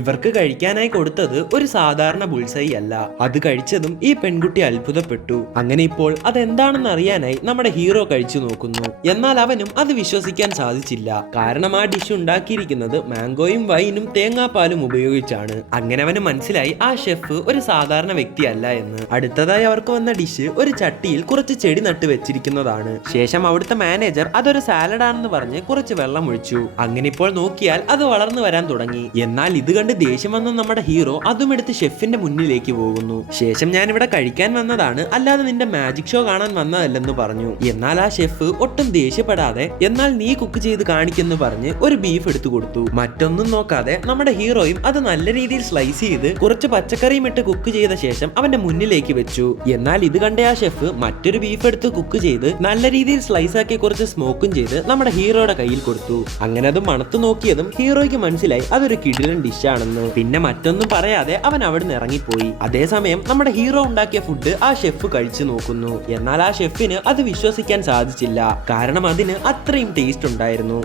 ഇവർക്ക് കഴിക്കാനായി കൊടുത്തത് ഒരു സാധാരണ ബുൾസൈ അല്ല. അത് കഴിച്ചതും ഈ പെൺകുട്ടി അത്ഭുതപ്പെട്ടു. അങ്ങനെ ഇപ്പോൾ അതെന്താണെന്ന് അറിയാനായി നമ്മുടെ ഹീറോ കഴിച്ചു നോക്കുന്നു. എന്നാൽ അവനും അത് വിശ്വസിക്കാൻ സാധിച്ചില്ല. കാരണം ആ ഡിഷ് ഉണ്ടാക്കിയിരിക്കുന്നത് മാംഗോയും വൈനും തേങ്ങാപ്പാലും ഉപയോഗിച്ചാണ്. അങ്ങനെ അവന് മനസ്സിലായി ആ ഷെഫ് ഒരു സാധാരണ വ്യക്തിയല്ല എന്ന്. അടുത്തതായി അവർക്ക് വന്ന ഡിഷ് ഒരു ചട്ടിയിൽ കുറച്ച് ചെടി നട്ട് വെച്ചിരിക്കുന്നതാണ്. ശേഷം അവിടുത്തെ മാനേജർ അതൊരു സാലഡ് ആണെന്ന് പറഞ്ഞ് കുറച്ച് വെള്ളം ഒഴിച്ചു. അങ്ങനെ ഇപ്പോൾ നോക്കിയാൽ അത് വളർന്നു വരാൻ തുടങ്ങി. എന്നാൽ ഇത് കണ്ട് ദേഷ്യം വന്ന നമ്മുടെ ഹീറോ അതും എടുത്ത് ഷെഫിന്റെ മുന്നിലേക്ക് പോകുന്നു. ശേഷം ഞാൻ ഇവിടെ കഴിക്കാൻ വന്നതാണ്, അല്ലാതെ നിന്റെ മാജിക് ഷോ കാണാൻ വന്നതല്ലെന്ന് പറഞ്ഞു. എന്നാൽ ആ ഷെഫ് ഒട്ടും ദേഷ്യപ്പെടാതെ എന്നാൽ നീ കുക്ക് ചെയ്ത് കാണിക്കെന്ന് പറഞ്ഞ് ഒരു ബീഫ് എടുത്തു കൊടുത്തു. മറ്റൊന്നും നോക്കാതെ നമ്മുടെ ഹീറോയും അത് നല്ല രീതിയിൽ സ്ലൈസ് ചെയ്ത് കുറച്ച് പച്ചക്കറിയും ഇട്ട് കുക്ക് ചെയ്ത ശേഷം അവന്റെ മുന്നിലേക്ക് വെച്ചു. എന്നാൽ ഇത് കണ്ട ആ ഷെഫ് മറ്റൊരു ബീഫ് എടുത്ത് കുക്ക് ചെയ്ത് നല്ല രീതിയിൽ സ്ലൈസ് ആക്കി കുറച്ച് സ്മോക്കും ചെയ്ത് നമ്മുടെ ഹീറോയുടെ കയ്യിൽ കൊടുത്തു. അങ്ങനെ അത് മണത്തു നോക്കിയതും ഹീറോയ്ക്ക് മനസ്സിലായി അതൊരു കിടിലൻ ഡിഷ് ആണെന്ന്. പിന്നെ മറ്റൊന്നും പറയാതെ അവൻ അവിടുന്ന് ഇറങ്ങിപ്പോയി. അതേസമയം നമ്മുടെ ഹീറോ ഉണ്ടാക്കിയ ഫുഡ് ആ ഷെഫ് കഴിച്ചു നോക്കുന്നു. എന്നാൽ ആ ഷെഫിന് അത് വിശ്വസിക്കാൻ സാധിച്ചില്ല. കാരണം അതിന് അത്രയും ടേസ്റ്റ് ഉണ്ടായിരുന്നു.